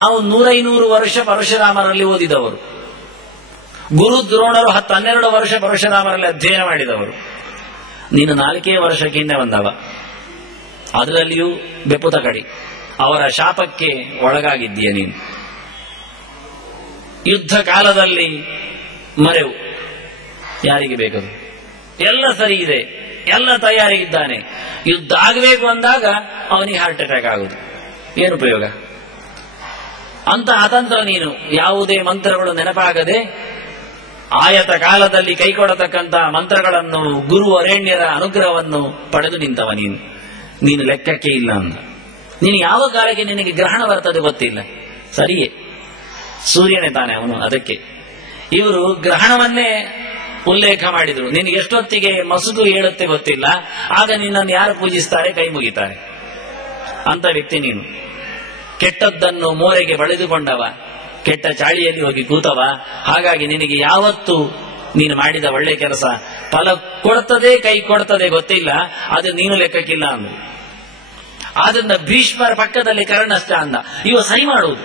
ನಾವು 100-500 ವರ್ಷ ಪರಶುರಾಮರಲ್ಲಿ ಓದಿದವರು. ಗುರು ದ್ರೋಣರು 10-12 ವರ್ಷ ಪರಶುರಾಮರಲ್ಲಿ ಅಧ್ಯಯನ ಮಾಡಿದವರು. ನೀನು 4 ವರ್ಷಕ್ಕೆ ಹಿಂದೆ ಬಂದವ, ಅದರಲ್ಲಿಯೂ ಬೆಪ್ಪುತ ಕಡಿ. ಅವರ ಶಾಪಕ್ಕೆ ಒಳಗಾಗಿದ್ದೀಯ ನೀನು. ಯುದ್ಧ ಕಾಲದಲ್ಲಿ ಮರೆವು ಯಾರಿಗೆ ಬೇಕದು? ಎಲ್ಲ ಸರಿ ಇದೆ, ಎಲ್ಲ ತಯಾರಿ ಇದ್ದಾನೆ. ಯುದ್ಧ ಆಗಬೇಕು ಅಂದಾಗ ಅವನಿಗೆ ಹಾರ್ಟ್ ಅಟ್ಯಾಕ್ ಆಗುದು. ಏನು ಉಪಯೋಗ? ಅಂತ ಅತಂತ್ರ ನೀನು. ಯಾವುದೇ ಮಂತ್ರಗಳು ನೆನಪಾಗದೆ ಆಯತ ಕಾಲದಲ್ಲಿ ಕೈಕೊಡತಕ್ಕಂಥ ಮಂತ್ರಗಳನ್ನು, ಗುರು ಅರಣ್ಯರ ಅನುಗ್ರಹವನ್ನು ಪಡೆದು ನಿಂತವ ನೀನು ಲೆಕ್ಕಕ್ಕೆ ಇಲ್ಲ ಅಂದ. ನೀನು ಯಾವ ಕಾಲಕ್ಕೆ ನಿನಗೆ ಗ್ರಹಣ ಬರ್ತದೆ ಗೊತ್ತಿಲ್ಲ. ಸರಿಯೇ, ಸೂರ್ಯನೇ ತಾನೆ ಅವನು. ಅದಕ್ಕೆ ಇವರು ಗ್ರಹಣವನ್ನೇ ಉಲ್ಲೇಖ ಮಾಡಿದ್ರು. ನಿನಗೆ ಎಷ್ಟೊತ್ತಿಗೆ ಮಸುಕು ಹೇಳುತ್ತೆ ಗೊತ್ತಿಲ್ಲ, ಆಗ ನಿನ್ನನ್ನು ಯಾರು ಪೂಜಿಸ್ತಾರೆ, ಕೈ ಮುಗಿತಾರೆ. ಅಂತ ವ್ಯಕ್ತಿ ನೀನು. ಕೆಟ್ಟದ್ದನ್ನು ಮೋರೆಗೆ ಬಳಿದುಕೊಂಡವ, ಕೆಟ್ಟ ಚಾಳಿಯಲ್ಲಿ ಹೋಗಿ ಕೂತವ. ಹಾಗಾಗಿ ನಿನಗೆ ಯಾವತ್ತು ನೀನು ಮಾಡಿದ ಒಳ್ಳೆ ಕೆಲಸ ಫಲ ಕೊಡ್ತದೆ, ಕೈ ಕೊಡ್ತದೆ ಗೊತ್ತಿಲ್ಲ, ಅದು ನೀನು ಲೆಕ್ಕಕ್ಕಿಲ್ಲ ಅಂದು. ಆದ್ರಿಂದ ಭೀಷ್ಮರ ಪಕ್ಕದಲ್ಲಿ ಕರ್ಣಷ್ಟ ಅಂದ. ಇವ ಸರಿ ಮಾಡುವುದು.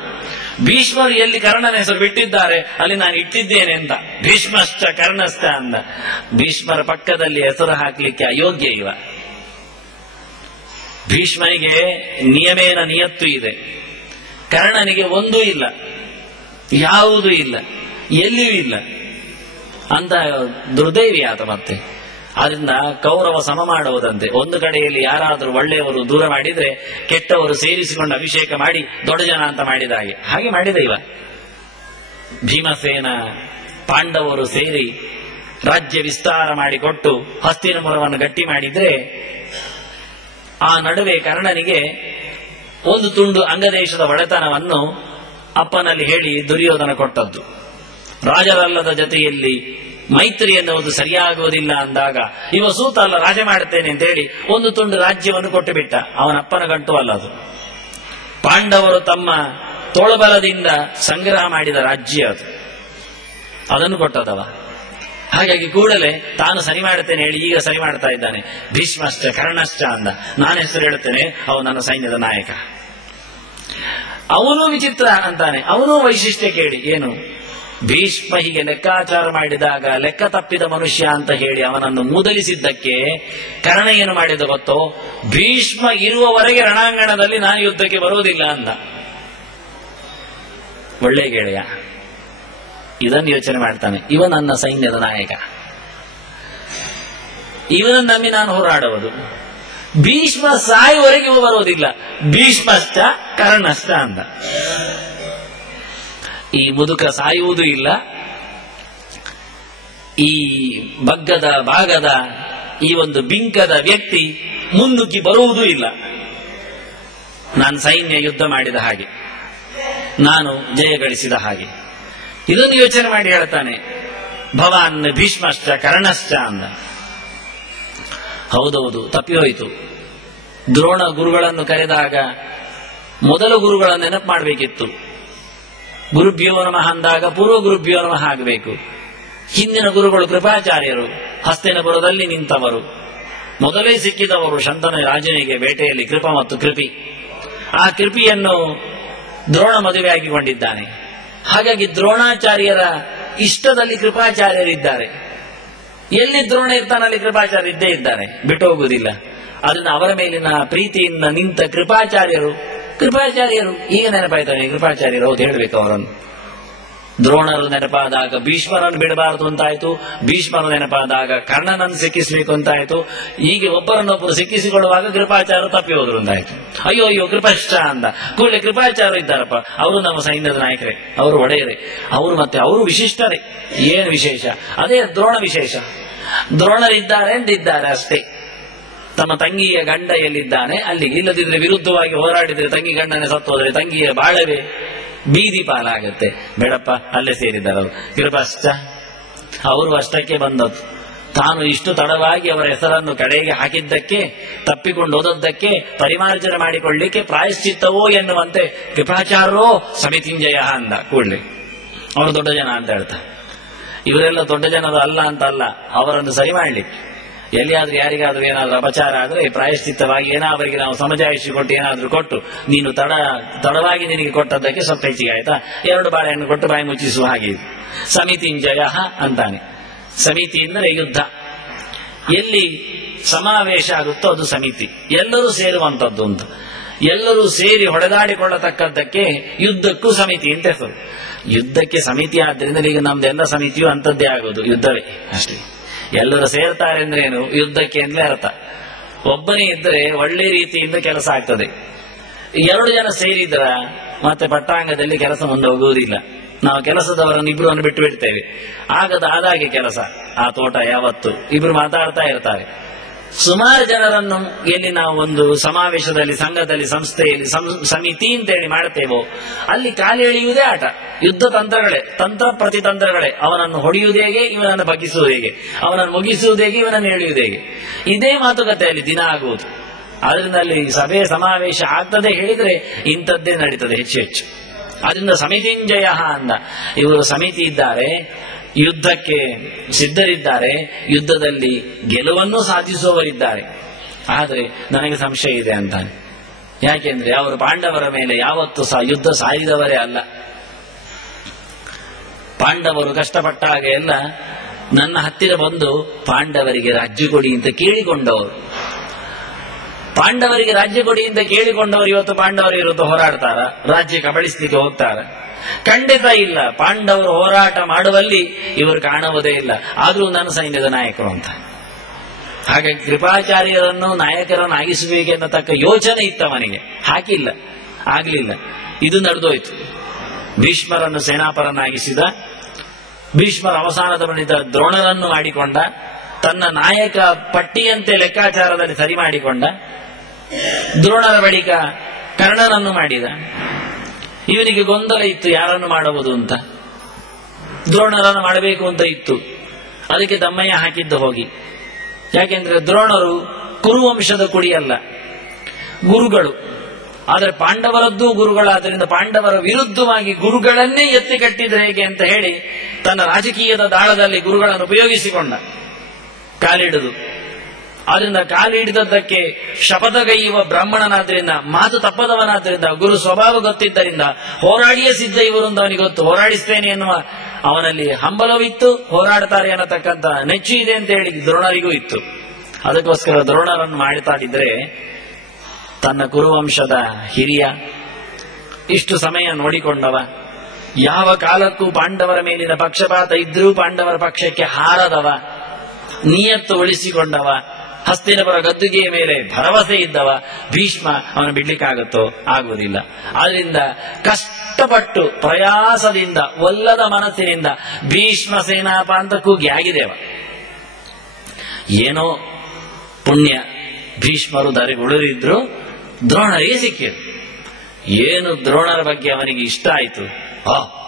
ಭೀಷ್ಮರು ಎಲ್ಲಿ ಕರ್ಣನ ಹೆಸರು ಬಿಟ್ಟಿದ್ದಾರೆ ಅಲ್ಲಿ ನಾನು ಇಟ್ಟಿದ್ದೇನೆ ಅಂತ ಭೀಷ್ಮಶ್ಚ ಕರ್ಣಶ್ಚ ಅಂದ. ಭೀಷ್ಮರ ಪಕ್ಕದಲ್ಲಿ ಹೆಸರು ಹಾಕಲಿಕ್ಕೆ ಅಯೋಗ್ಯ ಇವ. ಭೀಷ್ಮನಿಗೆ ನಿಯಮೇನ ನಿಯತ್ತು ಇದೆ, ಕರ್ಣನಿಗೆ ಒಂದೂ ಇಲ್ಲ, ಯಾವುದೂ ಇಲ್ಲ, ಎಲ್ಲಿಯೂ ಇಲ್ಲ ಅಂತ ದುರ್ದೈವಿ ಆತ. ಮತ್ತೆ ಆದ್ರಿಂದ ಕೌರವ ಸಮ ಮಾಡುವುದಂತೆ. ಒಂದು ಕಡೆಯಲ್ಲಿ ಯಾರಾದರೂ ಒಳ್ಳೆಯವರು ದೂರ ಮಾಡಿದ್ರೆ ಕೆಟ್ಟವರು ಸೇರಿಸಿಕೊಂಡು ಅಭಿಷೇಕ ಮಾಡಿ ದೊಡ್ಡ ಜನ ಅಂತ ಮಾಡಿದ ಹಾಗೆ ಮಾಡಿದ ಇವ. ಭೀಮಸೇನ ಪಾಂಡವರು ಸೇರಿ ರಾಜ್ಯ ವಿಸ್ತಾರ ಮಾಡಿಕೊಟ್ಟು ಹಸ್ತಿನಪುರವನ್ನು ಗಟ್ಟಿ ಮಾಡಿದ್ರೆ, ಆ ನಡುವೆ ಕರ್ಣನಿಗೆ ಒಂದು ತುಂಡು ಅಂಗದೇಶದ ಒಡೆತನವನ್ನು ಅಪ್ಪನಲ್ಲಿ ಹೇಳಿ ದುರ್ಯೋಧನ ಕೊಟ್ಟದ್ದು. ರಾಜರಲ್ಲದ ಜೊತೆಯಲ್ಲಿ ಮೈತ್ರಿ ಎನ್ನುವುದು ಸರಿಯಾಗುವುದಿಲ್ಲ ಅಂದಾಗ ಇವ ಸೂತ ಅಲ್ಲ, ರಾಜ ಮಾಡುತ್ತೇನೆ ಅಂತ ಹೇಳಿ ಒಂದು ತುಂಡು ರಾಜ್ಯವನ್ನು ಕೊಟ್ಟು ಬಿಟ್ಟ. ಅವನಪ್ಪನ ಗಂಟು ಅಲ್ಲ ಅದು. ಪಾಂಡವರು ತಮ್ಮ ತೋಳಬಲದಿಂದ ಸಂಗ್ರಹ ಮಾಡಿದ ರಾಜ್ಯ ಅದು, ಅದನ್ನು ಕೊಟ್ಟದವ. ಹಾಗಾಗಿ ಕೂಡಲೇ ತಾನು ಸರಿ ಮಾಡುತ್ತೇನೆ ಹೇಳಿ ಈಗ ಸರಿ ಮಾಡ್ತಾ ಇದ್ದಾನೆ. ಭೀಷ್ಮಶ್ಚ ಕರ್ಣಶ್ಚ ಅಂದ. ನಾನು ಹೆಸರು ಹೇಳುತ್ತೇನೆ, ಅವನು ನನ್ನ ಸೈನ್ಯದ ನಾಯಕ. ಅವನು ವಿಚಿತ್ರ ಅಂತಾನೆ, ಅವನು ವೈಶಿಷ್ಟ್ಯ ಕೇಳಿ. ಏನು? ಭೀಷ್ಮ ಹೀಗೆ ಲೆಕ್ಕಾಚಾರ ಮಾಡಿದಾಗ ಲೆಕ್ಕ ತಪ್ಪಿದ ಮನುಷ್ಯ ಅಂತ ಹೇಳಿ ಅವನನ್ನು ಮೂದಲಿಸಿದ್ದಕ್ಕೆ ಕರ್ಣ ಏನು ಮಾಡಿದ ಗೊತ್ತೋ? ಭೀಷ್ಮ ಇರುವವರೆಗೆ ರಣಾಂಗಣದಲ್ಲಿ ನಾನು ಯುದ್ಧಕ್ಕೆ ಬರುವುದಿಲ್ಲ ಅಂದ. ಒಳ್ಳೆ ಗೆಳೆಯ, ಇದನ್ನು ಯೋಚನೆ ಮಾಡ್ತಾನೆ. ಇವ ನನ್ನ ಸೈನ್ಯದ ನಾಯಕ, ಇವನನ್ನು ನಂಬಿ ನಾನು ಹೋರಾಡುವುದು. ಭೀಷ್ಮ ಸಾಯುವವರೆಗೆ ಇವ ಬರುವುದಿಲ್ಲ. ಭೀಷ್ಮಶ್ಚ ಕರ್ಣಶ್ಚ ಅಂದ. ಈ ಮುದುಕ ಸಾಯುವುದೂ ಇಲ್ಲ, ಈ ಬಗ್ಗದ ಭಾಗದ ಈ ಒಂದು ಬಿಂಕದ ವ್ಯಕ್ತಿ ಮುನ್ನುಗ್ಗಿ ಬರುವುದೂ ಇಲ್ಲ. ನಾನು ಸೈನ್ಯ ಯುದ್ಧ ಮಾಡಿದ ಹಾಗೆ, ನಾನು ಜಯ ಗಳಿಸಿದ ಹಾಗೆ. ಇದನ್ನು ಯೋಚನೆ ಮಾಡಿ ಹೇಳ್ತಾನೆ, ಭವಾನ್ ಭೀಷ್ಮಶ್ಚ ಕರ್ಣಶ್ಚ ಅಂದ. ಹೌದೌದು, ತಪ್ಪಿ ಹೋಯಿತು. ದ್ರೋಣ ಗುರುಗಳನ್ನು ಕರೆದಾಗ ಮೊದಲು ಗುರುಗಳ ನೆನಪು ಮಾಡಬೇಕಿತ್ತು. ಗುರುಭ್ಯೋ ನಮಃ ಅಂದಾಗ ಪೂರ್ವ ಗುರುಭ್ಯೋ ನಮಃ ಆಗಬೇಕು. ಹಿಂದಿನ ಗುರುಗಳು ಕೃಪಾಚಾರ್ಯರು, ಹಸ್ತಿನಪುರದಲ್ಲಿ ನಿಂತವರು, ಮೊದಲೇ ಸಿಕ್ಕಿದವರು ಶಂತನ ರಾಜನಿಗೆ ಬೇಟೆಯಲ್ಲಿ ಕೃಪ ಮತ್ತು ಕೃಪಿ. ಆ ಕೃಪಿಯನ್ನು ದ್ರೋಣ ಮದುವೆಯಾಗಿಕೊಂಡಿದ್ದಾನೆ. ಹಾಗಾಗಿ ದ್ರೋಣಾಚಾರ್ಯರ ಇಷ್ಟದಲ್ಲಿ ಕೃಪಾಚಾರ್ಯರಿದ್ದಾರೆ. ಎಲ್ಲಿ ದ್ರೋಣ ಇರ್ತಾನಲ್ಲಿ ಕೃಪಾಚಾರ್ಯ ಇದ್ದೇ ಇದ್ದಾರೆ, ಬಿಟ್ಟು ಹೋಗುವುದಿಲ್ಲ. ಅದನ್ನು ಅವರ ಮೇಲಿನ ಪ್ರೀತಿಯಿಂದ ನಿಂತ ಕೃಪಾಚಾರ್ಯರು ಈಗ ನೆನಪಾಯ್ತಾನೆ. ಕೃಪಾಚಾರ್ಯರು ಹೌದು ಹೇಳಬೇಕು ಅವರನ್ನು. ದ್ರೋಣರು ನೆನಪಾದಾಗ ಭೀಷ್ಮರನ್ನು ಬಿಡಬಾರದು ಅಂತಾಯ್ತು, ಭೀಷ್ಮರು ನೆನಪಾದಾಗ ಕರ್ಣನನ್ನು ಸಿಕ್ಕಿಸಬೇಕು ಅಂತಾಯ್ತು. ಹೀಗೆ ಒಬ್ಬರನ್ನೊಬ್ಬರು ಸಿಕ್ಕಿಸಿಕೊಳ್ಳುವಾಗ ಕೃಪಾಚಾರ್ಯರು ತಪ್ಪಿ ಹೋದ್ರು ಅಂತಾಯ್ತು. ಅಯ್ಯೋ ಕೃಪಶ್ಚ ಅಂದ ಕೂಡಲೇ ಕೃಪಾಚಾರ್ಯರು ಇದ್ದಾರಪ್ಪ, ಅವರು ನಮ್ಮ ಸೈನ್ಯದ ನಾಯಕರೇ, ಅವರು ಒಡೆಯರೇ, ಅವರು ವಿಶಿಷ್ಟರೇ. ಏನು ವಿಶೇಷ? ಅದೇ ದ್ರೋಣ ವಿಶೇಷ. ದ್ರೋಣರಿದ್ದಾರೆ ಎಂದಿದ್ದಾರೆ ಅಷ್ಟೇ. ತಮ್ಮ ತಂಗಿಯ ಗಂಡ ಎಲ್ಲಿದ್ದಾನೆ ಅಲ್ಲಿಗೆ, ಇಲ್ಲದಿದ್ರೆ ವಿರುದ್ಧವಾಗಿ ಹೋರಾಡಿದ್ರೆ ತಂಗಿ ಗಂಡನೇ ಸತ್ತೋದ್ರೆ ತಂಗಿಯ ಬಾಳವೇ ಬೀದಿ ಪಾಲಾಗತ್ತೆ. ಬೇಡಪ್ಪ, ಅಲ್ಲೇ ಸೇರಿದ್ದಾರೆ ಅವರು. ಕೃಪಶ್ಚ, ಅವರು ಅಷ್ಟಕ್ಕೆ ಬಂದದ್ದು. ತಾನು ಇಷ್ಟು ತಡವಾಗಿ ಅವರ ಹೆಸರನ್ನು ಕಡೆಗೆ ಹಾಕಿದ್ದಕ್ಕೆ, ತಪ್ಪಿಕೊಂಡು ಹೋದದ್ದಕ್ಕೆ ಪರಿಮಾರ್ಜನೆ ಮಾಡಿಕೊಳ್ಳಲಿಕ್ಕೆ ಪ್ರಾಯಶ್ಚಿತ್ತವೋ ಎನ್ನುವಂತೆ ಕೃಪಾಚಾರ್ಯೋ ಸಮಿತಿಂಜಯ ಅಂದ. ಕೂಡಲೇ ಅವರು ದೊಡ್ಡ ಜನ ಅಂತ ಹೇಳ್ತಾರೆ. ಇವರೆಲ್ಲ ದೊಡ್ಡ ಜನರು ಅಲ್ಲ ಅಂತ ಅಲ್ಲ, ಅವರನ್ನು ಸರಿ ಮಾಡಲಿಕ್ಕೆ ಎಲ್ಲಿಯಾದ್ರೂ ಯಾರಿಗಾದ್ರೂ ಏನಾದ್ರೂ ಅಪಚಾರ ಆದ್ರೆ ಪ್ರಾಯಶ್ಚಿತ್ತವಾಗಿ ಅವರಿಗೆ ನಾವು ಸಮಜಾಯಿಷಿ ಕೊಟ್ಟು ಏನಾದ್ರೂ ಕೊಟ್ಟು, ನೀನು ತಡವಾಗಿ ನಿನಗೆ ಕೊಟ್ಟದ್ದಕ್ಕೆ ಸ್ವಲ್ಪ ಹೆಚ್ಚಿಗೆ ಆಯ್ತಾ, 2 ಬಾಳೆಯನ್ನು ಕೊಟ್ಟು ಬಾಯಿ ಮುಚ್ಚಿಸುವ ಹಾಗೆ. ಸಮಿತಿಂಜಯ ಅಂತಾನೆ. ಸಮಿತಿ ಅಂದರೆ ಯುದ್ಧ. ಎಲ್ಲಿ ಸಮಾವೇಶ ಆಗುತ್ತೋ ಅದು ಸಮಿತಿ, ಎಲ್ಲರೂ ಸೇರುವಂತದ್ದು ಅಂತ. ಎಲ್ಲರೂ ಸೇರಿ ಹೊಡೆದಾಡಿಕೊಳ್ಳತಕ್ಕದ್ದಕ್ಕೆ ಯುದ್ಧಕ್ಕೂ ಸಮಿತಿ ಅಂತ ಹೆಸರು. ಯುದ್ಧಕ್ಕೆ ಸಮಿತಿ ಆದ್ದರಿಂದ ಈಗ ನಮ್ದೆಲ್ಲ ಸಮಿತಿಯು ಅಂತದ್ದೇ ಆಗೋದು, ಯುದ್ಧವೇ ಅಷ್ಟೇ. ಎಲ್ಲರೂ ಸೇರ್ತಾರೆ ಅಂದ್ರೆ ಏನು, ಯುದ್ಧಕ್ಕೆ ಅಂದ್ರೆ ಅರ್ಥ. ಒಬ್ಬನೇ ಇದ್ರೆ ಒಳ್ಳೆ ರೀತಿಯಿಂದ ಕೆಲಸ ಆಗ್ತದೆ. 2 ಜನ ಸೇರಿದ್ರ ಮತ್ತೆ ಪಟ್ಟಾಂಗದಲ್ಲಿ ಕೆಲಸ ಮುಂದೆ ಹೋಗುವುದಿಲ್ಲ. ನಾವು ಕೆಲಸದವರನ್ನು ಇಬ್ಬರನ್ನು ಬಿಟ್ಟು ಬಿಡ್ತೇವೆ, ಆದಾಗೆ ಕೆಲಸ. ಆ ತೋಟ ಯಾವತ್ತು ಇಬ್ರು ಮಾತಾಡ್ತಾ ಇರ್ತಾರೆ. ಸುಮಾರು ಜನರನ್ನು ಎಲ್ಲಿ ನಾವು ಒಂದು ಸಮಾವೇಶದಲ್ಲಿ, ಸಂಘದಲ್ಲಿ, ಸಂಸ್ಥೆಯಲ್ಲಿ ಸಮಿತಿ ಅಂತೇಳಿ ಮಾಡ್ತೇವೋ ಅಲ್ಲಿ ಕಾಲೆಳೆಯುವುದೇ ಆಟ. ಯುದ್ಧ ತಂತ್ರಗಳೇ, ತಂತ್ರ ಪ್ರತಿತಂತ್ರಗಳೇ. ಅವನನ್ನು ಹೊಡೆಯುವುದು ಹೇಗೆ, ಇವನನ್ನು ಬಗ್ಗಿಸುವುದು ಹೇಗೆ, ಅವನನ್ನು ಮುಗಿಸುವುದು ಹೇಗೆ, ಇವನನ್ನು ಎಳೆಯುವುದು ಹೇಗೆ, ಇದೇ ಮಾತುಕತೆಯಲ್ಲಿ ದಿನ ಆಗುವುದು. ಆದ್ರಿಂದ ಅಲ್ಲಿ ಸಭೆ ಸಮಾವೇಶ ಆಗ್ತದೆ ಹೇಳಿದ್ರೆ ಇಂಥದ್ದೇ ನಡೀತದೆ ಹೆಚ್ಚು. ಅದರಿಂದ ಸಮಿತಿಂಜಯ ಅಂದ. ಇವರು ಸಮಿತಿ ಇದ್ದಾರೆ, ಯುದ್ಧಕ್ಕೆ ಸಿದ್ಧರಿದ್ದಾರೆ, ಯುದ್ಧದಲ್ಲಿ ಗೆಲುವನ್ನು ಸಾಧಿಸುವವರಿದ್ದಾರೆ. ಆದರೆ ನನಗೆ ಸಂಶಯ ಇದೆ ಅಂತಾನೆ. ಯಾಕೆಂದ್ರೆ ಅವರು ಪಾಂಡವರ ಮೇಲೆ ಯಾವತ್ತೂ ಯುದ್ಧ ಸಾರಿದವರೇ ಅಲ್ಲ. ಪಾಂಡವರು ಕಷ್ಟಪಟ್ಟಾಗ ಎಲ್ಲ ನನ್ನ ಹತ್ತಿರ ಬಂದು ಪಾಂಡವರಿಗೆ ರಾಜ್ಯ ಕೊಡಿ ಅಂತ ಕೇಳಿಕೊಂಡವರು. ಪಾಂಡವರಿಗೆ ರಾಜ್ಯ ಕೊಡಿ ಅಂತ ಕೇಳಿಕೊಂಡವರು ಇವತ್ತು ಪಾಂಡವರ ವಿರುದ್ಧ ಹೋರಾಡ್ತಾರ, ರಾಜ್ಯ ಕಬಳಿಸ್ಲಿಕ್ಕೆ ಹೋಗ್ತಾರ? ಖಂಡಿತ ಇಲ್ಲ. ಪಾಂಡವರು ಹೋರಾಟ ಮಾಡುವಲ್ಲಿ ಇವರು ಕಾಣುವುದೇ ಇಲ್ಲ. ಆದ್ರೂ ನನ್ನ ಸೈನ್ಯದ ನಾಯಕರು ಅಂತ. ಹಾಗಾಗಿ ಕೃಪಾಚಾರ್ಯರನ್ನು ನಾಯಕರನ್ನಾಗಿಸಬೇಕೆನ್ನತಕ್ಕ ಯೋಚನೆ ಇತ್ತವನಿಗೆ, ಹಾಕಿಲ್ಲ, ಆಗ್ಲಿಲ್ಲ. ಇದು ನಡೆದೋಯ್ತು. ಭೀಷ್ಮರನ್ನು ಸೇನಾಪರನ್ನಾಗಿಸಿದ, ಭೀಷ್ಮರ ಅವಸಾನದ ಬಳಿಕ ದ್ರೋಣರನ್ನು ಮಾಡಿಕೊಂಡ, ತನ್ನ ನಾಯಕ ಪಟ್ಟಿಯಂತೆ ಲೆಕ್ಕಾಚಾರದಲ್ಲಿ ಸರಿ ಮಾಡಿಕೊಂಡ, ದ್ರೋಣರ ಬಳಿಕ ಕರ್ಣನನ್ನು ಮಾಡಿದ. ಇವನಿಗೆ ಗೊಂದಲ ಇತ್ತು ಯಾರನ್ನು ಮಾಡುವುದು ಅಂತ. ದ್ರೋಣರನ್ನು ಮಾಡಬೇಕು ಅಂತ ಇತ್ತು, ಅದಕ್ಕೆ ದಮ್ಮಯ್ಯ ಹಾಕಿದ್ದು ಹೋಗಿ. ಯಾಕೆಂದ್ರೆ ದ್ರೋಣರು ಕುರುವಂಶದ ಕುಡಿಯಲ್ಲ, ಗುರುಗಳು. ಆದರೆ ಪಾಂಡವರದ್ದು ಗುರುಗಳಾದ್ದರಿಂದ ಪಾಂಡವರ ವಿರುದ್ಧವಾಗಿ ಗುರುಗಳನ್ನೇ ಎತ್ತಿ ಕಟ್ಟಿದ್ರೆ ಹೇಗೆ ಅಂತ ಹೇಳಿ ತನ್ನ ರಾಜಕೀಯದ ದಾಳದಲ್ಲಿ ಗುರುಗಳನ್ನು ಉಪಯೋಗಿಸಿಕೊಂಡ, ಕಾಲಿಡುದು. ಆದ್ರಿಂದ ಕಾಲಿಡಿದದ್ದಕ್ಕೆ ಶಪಥಗೈಯುವ ಬ್ರಾಹ್ಮಣನಾದ್ರಿಂದ, ಮಾತು ತಪ್ಪದವನಾದ್ರಿಂದ, ಗುರು ಸ್ವಭಾವ ಗೊತ್ತಿದ್ದರಿಂದ ಹೋರಾಡಿಯೇ ಸಿದ್ಧ ಇವರು ಅಂತ ಅವನಿಗೆ ಗೊತ್ತು. ಹೋರಾಡಿಸ್ತೇನೆ ಎನ್ನುವ ಅವನಲ್ಲಿ ಹಂಬಲವಿತ್ತು, ಹೋರಾಡ್ತಾರೆ ಅನ್ನತಕ್ಕಂಥ ನೆಚ್ಚು ಇದೆ ಅಂತ ಹೇಳಿ ದ್ರೋಣರಿಗೂ ಇತ್ತು. ಅದಕ್ಕೋಸ್ಕರ ದ್ರೋಣರನ್ನು ಮಾಡ್ತಾಡಿದ್ರೆ ತನ್ನ ಕುರುವಂಶದ ಹಿರಿಯ, ಇಷ್ಟು ಸಮಯ ನೋಡಿಕೊಂಡವ, ಯಾವ ಕಾಲಕ್ಕೂ ಪಾಂಡವರ ಮೇಲಿನ ಪಕ್ಷಪಾತ ಇದ್ರೂ ಪಾಂಡವರ ಪಕ್ಷಕ್ಕೆ ಹಾರದವ, ನಿಯತ್ತು ಉಳಿಸಿಕೊಂಡವ, ಹಸ್ತಿನಪುರ ಗದ್ದುಗೆಯ ಮೇಲೆ ಭರವಸೆ ಇದ್ದವ ಭೀಷ್ಮ ಅವನು ಬಿಡ್ಲಿಕ್ಕಾಗುತ್ತೋ? ಆಗುವುದಿಲ್ಲ. ಆದ್ರಿಂದ ಕಷ್ಟಪಟ್ಟು ಪ್ರಯಾಸದಿಂದ ಒಲ್ಲದ ಮನಸ್ಸಿನಿಂದ ಭೀಷ್ಮ ಸೇನಾಪಾಂತ ಕೂಗಿ ಆಗಿದೇವ. ಏನೋ ಪುಣ್ಯ, ಭೀಷ್ಮರು ಉಳಿದಿದ್ರು, ದ್ರೋಣರಿಗೆ ಸಿಕ್ಕಿದ್ರು. ಏನು ದ್ರೋಣರ ಬಗ್ಗೆ ಅವನಿಗೆ ಇಷ್ಟ ಆಯಿತು,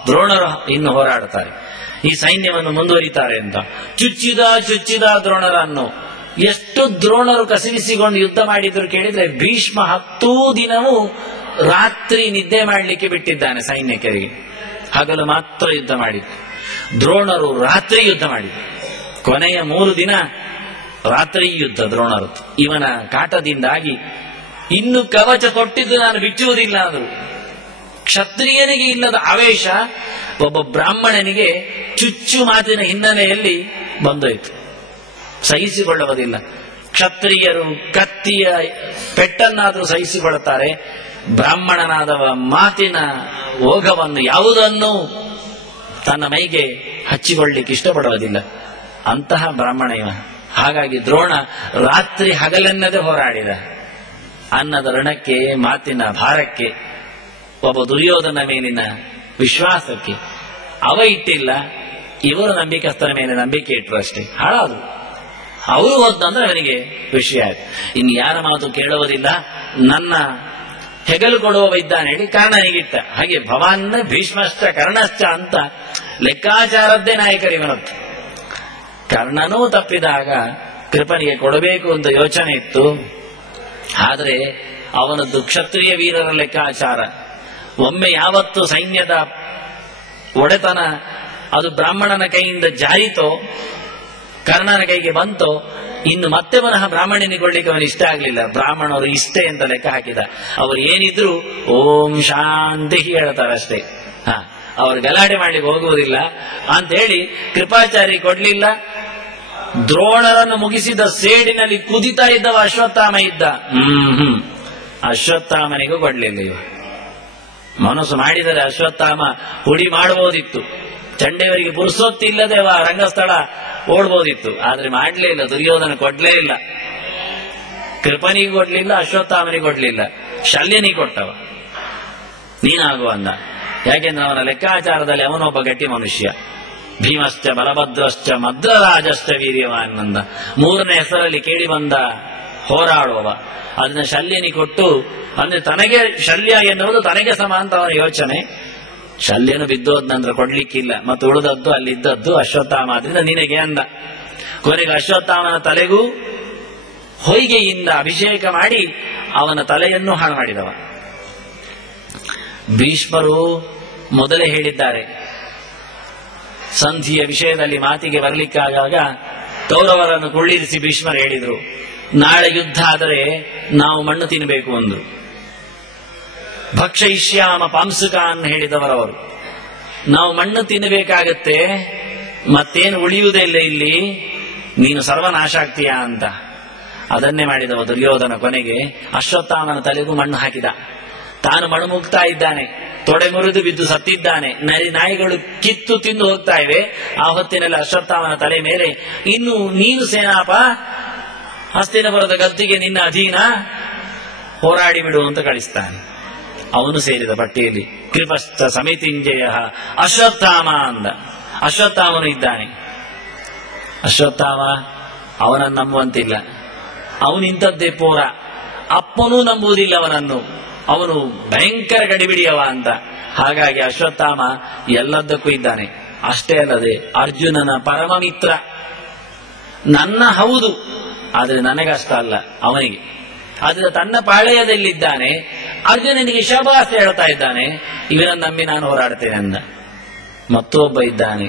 ದ್ರೋಣರು ಇನ್ನು ಹೋರಾಡುತ್ತಾರೆ, ಈ ಸೈನ್ಯವನ್ನು ಮುಂದುವರಿತಾರೆ ಅಂತ ಚುಚ್ಚಿದ ದ್ರೋಣರನ್ನು ಎಷ್ಟು ದ್ರೋಣರು ಕಸಿರಿಸಿಕೊಂಡು ಯುದ್ಧ ಮಾಡಿದ್ರು ಕೇಳಿದ್ರೆ, ಭೀಷ್ಮ 10 ದಿನವೂ ರಾತ್ರಿ ನಿದ್ದೆ ಮಾಡಲಿಕ್ಕೆ ಬಿಟ್ಟಿದ್ದಾನೆ ಸೈನಿಕರಿಗೆ. ಹಗಲು ಮಾತ್ರ ಯುದ್ಧ ಮಾಡಿದ್ರು. ದ್ರೋಣರು ರಾತ್ರಿ ಯುದ್ಧ ಮಾಡಿದ್ರು. ಕೊನೆಯ 3 ದಿನ ರಾತ್ರಿ ಯುದ್ಧ ದ್ರೋಣರು. ಇವನ ಕಾಟದಿಂದಾಗಿ ಇನ್ನು ಕವಚ ಕೊಟ್ಟಿದ್ದು ನಾನು ಬಿಚ್ಚುವುದಿಲ್ಲ ಅಂದ್ರು. ಕ್ಷತ್ರಿಯನಿಗೆ ಇಲ್ಲದ ಆವೇಶ ಒಬ್ಬ ಬ್ರಾಹ್ಮಣನಿಗೆ ಚುಚ್ಚು ಮಾತಿನ ಹಿನ್ನೆಲೆಯಲ್ಲಿ ಬಂದೋಯ್ತು. ಸಹಿಸಿಕೊಳ್ಳುವುದಿಲ್ಲ. ಕ್ಷತ್ರಿಯರು ಕತ್ತಿಯ ಪೆಟ್ಟನ್ನಾದರೂ ಸಹಿಸಿಕೊಳ್ಳುತ್ತಾರೆ, ಬ್ರಾಹ್ಮಣನಾದವ ಮಾತಿನ ಓಘವನ್ನು ಯಾವುದನ್ನು ತನ್ನ ಮೈಗೆ ಹಚ್ಚಿಕೊಳ್ಳಿಕ್ಕೆ ಇಷ್ಟಪಡುವುದಿಲ್ಲ. ಅಂತಹ ಬ್ರಾಹ್ಮಣ ಇವ. ಹಾಗಾಗಿ ದ್ರೋಣ ರಾತ್ರಿ ಹಗಲೆನ್ನದೇ ಹೋರಾಡಿದ. ಅನ್ನದ ಋಣಕ್ಕೆ, ಮಾತಿನ ಭಾರಕ್ಕೆ, ಒಬ್ಬ ದುರ್ಯೋಧನ ಮೇಲಿನ ವಿಶ್ವಾಸಕ್ಕೆ ಅವ ಇಟ್ಟಿಲ್ಲ. ಇವರು ನಂಬಿಕಸ್ಥರ ಮೇಲೆ ನಂಬಿಕೆ ಇಟ್ಟರು ಅಷ್ಟೇ, ಹಾಳಾದ್ರು. ಅವರು ಹೋದಂದ್ರೆ ಅವನಿಗೆ ವಿಷಯ ಆಯ್ತು. ಇನ್ನು ಯಾರ ಮಾತು ಕೇಳುವುದಿಲ್ಲ, ನನ್ನ ಹೆಗಲು ಕೊಡುವ ಇದ್ದಾನೆ ಹೇಳಿ ಕರ್ಣನಿಗಿಟ್ಟ. ಹಾಗೆ ಭವಾನ್ ಭೀಷ್ಮಶ್ಚ ಕರ್ಣಶ್ಚ ಅಂತ ಲೆಕ್ಕಾಚಾರದ್ದೇ ನಾಯಕರಿವನತ್ತು. ಕರ್ಣನೂ ತಪ್ಪಿದಾಗ ಕೃಪನಿಗೆ ಕೊಡಬೇಕು ಅಂತ ಯೋಚನೆ ಇತ್ತು. ಆದರೆ ಅವನದ್ದು ಕ್ಷತ್ರಿಯ ವೀರರ ಲೆಕ್ಕಾಚಾರ. ಒಮ್ಮೆ ಯಾವತ್ತು ಸೈನ್ಯದ ಒಡೆತನ ಅದು ಬ್ರಾಹ್ಮಣನ ಕೈಯಿಂದ ಜಾರಿತೋ, ಕರ್ಣನ ಕೈಗೆ ಬಂತೋ, ಇನ್ನು ಮತ್ತೆ ಪುನಃ ಬ್ರಾಹ್ಮಣನಿಗೆ ಕೊಡ್ಲಿಕ್ಕೆ ಅವನು ಇಷ್ಟ ಆಗ್ಲಿಲ್ಲ. ಬ್ರಾಹ್ಮಣರು ಇಷ್ಟೇ ಅಂತ ಲೆಕ್ಕ ಹಾಕಿದ. ಅವರು ಏನಿದ್ರು ಓಂ ಶಾಂತಿ ಹೇಳ್ತಾರೆ ಅಷ್ಟೇ. ಅವರು ಗಲಾಟೆ ಮಾಡ್ಲಿಕ್ಕೆ ಹೋಗುವುದಿಲ್ಲ ಅಂತೇಳಿ ಕೃಪಾಚಾರಿ ಕೊಡ್ಲಿಲ್ಲ. ದ್ರೋಣರನ್ನು ಮುಗಿಸಿದ ಸೇಡಿನಲ್ಲಿ ಕುದಿತಾ ಇದ್ದವ ಅಶ್ವತ್ಥಾಮ ಇದ್ದ. ಅಶ್ವತ್ಥಾಮನಿಗೂ ಕೊಡ್ಲಿಲ್ಲ. ಇವ ಮನಸ್ಸು ಮಾಡಿದರೆ ಅಶ್ವತ್ಥಾಮ ಹುಡಿ ಮಾಡಬಹುದಿತ್ತು. ಚಂಡೆಯವರಿಗೆ ಪುರುಸೊತ್ತಿಲ್ಲದೆ ರಂಗಸ್ಥಳ ಓಡ್ಬೋದಿತ್ತು. ಆದ್ರೆ ಮಾಡ್ಲೇ ಇಲ್ಲ. ದುರ್ಯೋಧನ ಕೊಡ್ಲೇ ಇಲ್ಲ. ಕೃಪನಿಗೆ ಕೊಡ್ಲಿಲ್ಲ, ಅಶ್ವತ್ಥಾಮನಿಗೆ ಕೊಡ್ಲಿಲ್ಲ, ಶಲ್ಯನಿಗೆ ಕೊಟ್ಟವ. ನೀನಾಗುವ ಅಂದ. ಯಾಕೆಂದ್ರೆ ಅವನ ಲೆಕ್ಕಾಚಾರದಲ್ಲಿ ಅವನೊಬ್ಬ ಗಟ್ಟಿ ಮನುಷ್ಯ. ಭೀಮಶ್ಚ ಬಲಭದ್ರಶ್ಚ ಮದ್ರರಾಜಶ್ಚ ವೀರ್ಯವಾನ್ ಅಂದ. ಮೂರನೇ ಹೆಸರಲ್ಲಿ ಕೇಳಿ ಬಂದ ಹೋರಾಡುವವ. ಅದನ್ನ ಶಲ್ಯನಿ ಕೊಟ್ಟು, ಅಂದ್ರೆ ತನಗೆ ಶಲ್ಯ ಎನ್ನುವುದು ತನಗೆ ಸಮ ಅಂತ ಅವನ ಯೋಚನೆ. ಶಲ್ಯನು ಬಿದ್ದೋದ್ನಂದ್ರೆ ಕೊಡ್ಲಿಕ್ಕಿಲ್ಲ. ಮತ್ತು ಉಳಿದದ್ದು ಅಲ್ಲಿದ್ದದ್ದು ಅಶ್ವತ್ಥಾಮ ಆದ್ರಿಂದ ನಿನಗೆ ಅಂದ. ಕೊನೆಗೆ ಅಶ್ವತ್ಥಾಮನ ತಲೆಗೂ ಹೊಯ್ಗೆಯಿಂದ ಅಭಿಷೇಕ ಮಾಡಿ ಅವನ ತಲೆಯನ್ನು ಹಾಳು ಮಾಡಿದವ. ಭೀಷ್ಮರು ಮೊದಲೇ ಹೇಳಿದ್ದಾರೆ, ಸಂಧಿಯ ವಿಷಯದಲ್ಲಿ ಮಾತಿಗೆ ಬರಲಿಕ್ಕಾದಾಗ ಕೌರವರನ್ನು ಕುಳ್ಳಿರಿಸಿ ಭೀಷ್ಮರು ಹೇಳಿದ್ರು, ನಾಳೆ ಯುದ್ಧ ಆದರೆ ನಾವು ಮಣ್ಣು ತಿನ್ನಬೇಕು ಅಂದ್ರು. ಭಕ್ಷಯಿಷ್ಯಾಮ ಪಾಂಸುಕಾನ್ ಹೇಳಿದವರವರು. ನಾವು ಮಣ್ಣು ತಿನ್ನಬೇಕಾಗತ್ತೆ, ಮತ್ತೇನು ಉಳಿಯುವುದೇ ಇಲ್ಲ ಇಲ್ಲಿ, ನೀನು ಸರ್ವನಾಶ ಆಗ್ತೀಯಾ ಅಂತ. ಅದನ್ನೇ ಮಾಡಿದವ ದುರ್ಯೋಧನ. ಕೊನೆಗೆ ಅಶ್ವತ್ಥಾಮನ ತಲೆಗೂ ಮಣ್ಣು ಹಾಕಿದ. ತಾನು ಮಣ್ಣು ಮುಗ್ತಾ ಇದ್ದಾನೆ, ತೊಡೆ ಮುರಿದು ಬಿದ್ದು ಸತ್ತಿದ್ದಾನೆ. ನಾಯಿಗಳು ಕಿತ್ತು ತಿಂದು ಹೋಗ್ತಾ ಇವೆ. ಆ ಹೊತ್ತಿನಲ್ಲಿ ಅಶ್ವತ್ಥಾಮನ ತಲೆ ಮೇಲೆ, ಇನ್ನು ನೀನು ಸೇನಾಪ, ಹಸ್ತಿನಪುರದ ಗದ್ದಿಗೆ ನಿನ್ನ ಅಧೀನ, ಹೋರಾಡಿ ಬಿಡು ಅಂತ ಕಳಿಸ್ತಾನೆ. ಅವನು ಸೇರಿದ ಪಟ್ಟಿಯಲ್ಲಿ ಕೃಪಶ್ಚ ಸಮಿತಿಂಜಯ ಅಶ್ವತ್ಥಾಮ ಅಂದ. ಅಶ್ವತ್ಥಾಮನು ಇದ್ದಾನೆ. ಅಶ್ವತ್ಥಾಮ ಅವನನ್ನು ನಂಬುವಂತಿಲ್ಲ. ಅವನಿಂತದ್ದೇ ಪೋರ. ಅಪ್ಪನೂ ನಂಬುವುದಿಲ್ಲ ಅವನನ್ನು. ಅವನು ಭಯಂಕರ ಗಡಿಬಿಡಿಯವ ಅಂತ. ಹಾಗಾಗಿ ಅಶ್ವತ್ಥಾಮ ಎಲ್ಲದಕ್ಕೂ ಇದ್ದಾನೆ. ಅಷ್ಟೇ ಅಲ್ಲದೆ ಅರ್ಜುನನ ಪರಮ ಮಿತ್ರ. ನನ್ನ ಹೌದು, ಆದರೆ ನನಗಷ್ಟ ಅಲ್ಲ, ಅವನಿಗೆ. ಆದ್ರೆ ತನ್ನ ಪಾಳೆಯದಲ್ಲಿದ್ದಾನೆ. ಅರ್ಜುನನಿಗೆ ಶಬಾಸ್ ಹೇಳ್ತಾ ಇದ್ದಾನೆ, ಇವರನ್ನು ನಂಬಿ ನಾನು ಹೋರಾಡ್ತೇನೆ ಅಂದ. ಮತ್ತೊಬ್ಬ ಇದ್ದಾನೆ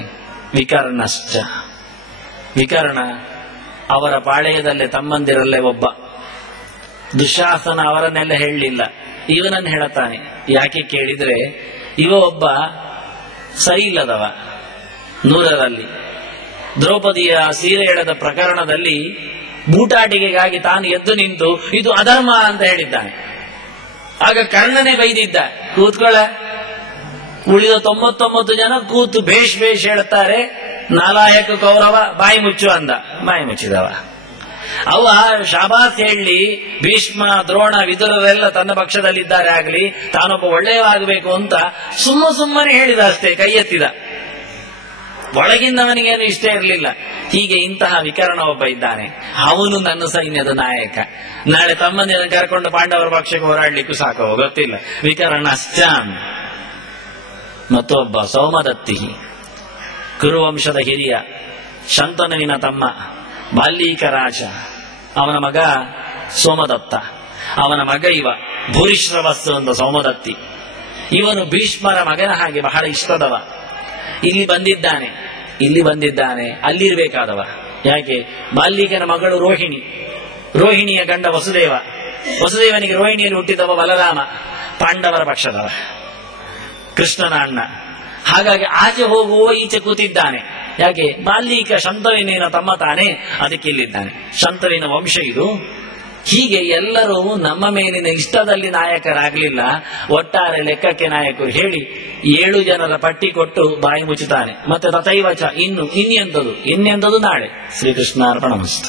ವಿಕರ್ಣಶ್ಚ. ವಿಕರ್ಣ ಅವರ ಪಾಳೆಯದಲ್ಲೇ ತಮ್ಮಂದಿರಲ್ಲೇ ಒಬ್ಬ. ದುಶ್ಯಾಸನ ಅವರನ್ನೆಲ್ಲ ಹೇಳಲಿಲ್ಲ, ಇವನನ್ನು ಹೇಳುತ್ತಾನೆ. ಯಾಕೆ ಕೇಳಿದ್ರೆ, ಇವ ಒಬ್ಬ ಸರಿ ಇಲ್ಲದವ. 100ರಲ್ಲಿ ದ್ರೌಪದಿಯ ಸೀರೆ ಎಳೆದ ಪ್ರಕರಣದಲ್ಲಿ ಬೂಟಾಟಿಕೆಗಾಗಿ ತಾನು ಎದ್ದು ನಿಂತು ಇದು ಅಧರ್ಮ ಅಂತ ಹೇಳಿದ್ದಾನೆ. ಆಗ ಕರ್ಣನೇ ಬೈದಿದ್ದ, ಕೂತ್ಕೊಳ್ಳ, ಉಳಿದ 99 ಜನ ಕೂತು ಭೇಷ್ ಭೇಷ್ ಹೇಳ್ತಾರೆ, ನಾಲಾಯಕ ಕೌರವ, ಬಾಯಿ ಮುಚ್ಚು ಅಂದ. ಬಾಯಿ ಮುಚ್ಚಿದವ. ಅವ ಶಾಬಾಸ್ ಹೇಳಿ ಭೀಷ್ಮ, ದ್ರೋಣ, ವಿದುರರೆಲ್ಲ ತನ್ನ ಪಕ್ಷದಲ್ಲಿದ್ದಾರೆ ಆಗಲಿ, ತಾನೊಬ್ಬ ಒಳ್ಳೆಯವಾಗಬೇಕು ಅಂತ ಸುಮ್ಮನೆ ಹೇಳಿದ ಅಷ್ಟೇ, ಕೈ ಎತ್ತಿದ. ಒಳಗಿಂದವನಿಗೇನು ಇಷ್ಟ ಇರಲಿಲ್ಲ. ಹೀಗೆ ಇಂತಹ ವಿಕರ್ಣ ಒಬ್ಬ ಇದ್ದಾನೆ. ಅವನು ನನ್ನ ಸೈನ್ಯದ ನಾಯಕ. ನಾಳೆ ತಮ್ಮಂದಿರನ್ನು ಕರ್ಕೊಂಡು ಪಾಂಡವರ ಪಕ್ಷಕ್ಕೆ ಹೋರಾಡ್ಲಿಕ್ಕೂ ಸಾಕು, ಗೊತ್ತಿಲ್ಲ. ವಿಕರ್ಣಶ್ಚಾನ್. ಮತ್ತೊಬ್ಬ ಸೌಮದತ್ತಿ, ಕುರುವಂಶದ ಹಿರಿಯ, ಶಂತನುವಿನ ತಮ್ಮ, ಬಾಲ್ಯೀಕ ರಾಜ. ಅವನ ಮಗ ಸೋಮದತ್ತ. ಅವನ ಮಗ ಇವ ಭೂರಿಶ್ರವಸ್ಸು ಅಂತ ಸೌಮದತ್ತಿ. ಇವನು ಭೀಷ್ಮರ ಮಗನ ಹಾಗೆ ಬಹಳ ಇಷ್ಟದವ. ಇಲ್ಲಿ ಬಂದಿದ್ದಾನೆ, ಅಲ್ಲಿರ್ಬೇಕಾದವ. ಯಾಕೆ? ಬಾಲ್ಯೀಕನ ಮಗಳು ರೋಹಿಣಿ, ರೋಹಿಣಿಯ ಗಂಡ ವಸುದೇವ, ವಸುದೇವನಿಗೆ ರೋಹಿಣಿಯಲ್ಲಿ ಹುಟ್ಟಿದವ ಬಲರಾಮ, ಪಾಂಡವರ ಪಕ್ಷದವ, ಕೃಷ್ಣನ ಅಣ್ಣ. ಹಾಗಾಗಿ ಆಚೆ ಹೋಗುವ ಈಚೆ ಕೂತಿದ್ದಾನೆ. ಯಾಕೆ? ಬಾಲ್ಯೀಕ ಶಂತನುವಿನ ತಮ್ಮ ತಾನೇ, ಅದಕ್ಕೆ ಇಲ್ಲಿದ್ದಾನೆ. ಶಂತನುವಿನ ವಂಶ ಇದು. ಹೀಗೆ ಎಲ್ಲರೂ ನಮ್ಮ ಮೇಲಿನ ಇಷ್ಟದಲ್ಲಿ ನಾಯಕರಾಗಲಿಲ್ಲ, ಒಟ್ಟಾರೆ ಲೆಕ್ಕಕ್ಕೆ ನಾಯಕರು ಹೇಳಿ 7 ಜನರ ಪಟ್ಟಿ ಕೊಟ್ಟು ಬಾಯಿ ಮುಚ್ಚುತ್ತಾನೆ. ಮತ್ತೆ ತಥೈವಚ, ಇನ್ನೆಂಥದು ನಾಳೆ. ಶ್ರೀಕೃಷ್ಣಾರ್ಪಣಮಸ್ತು.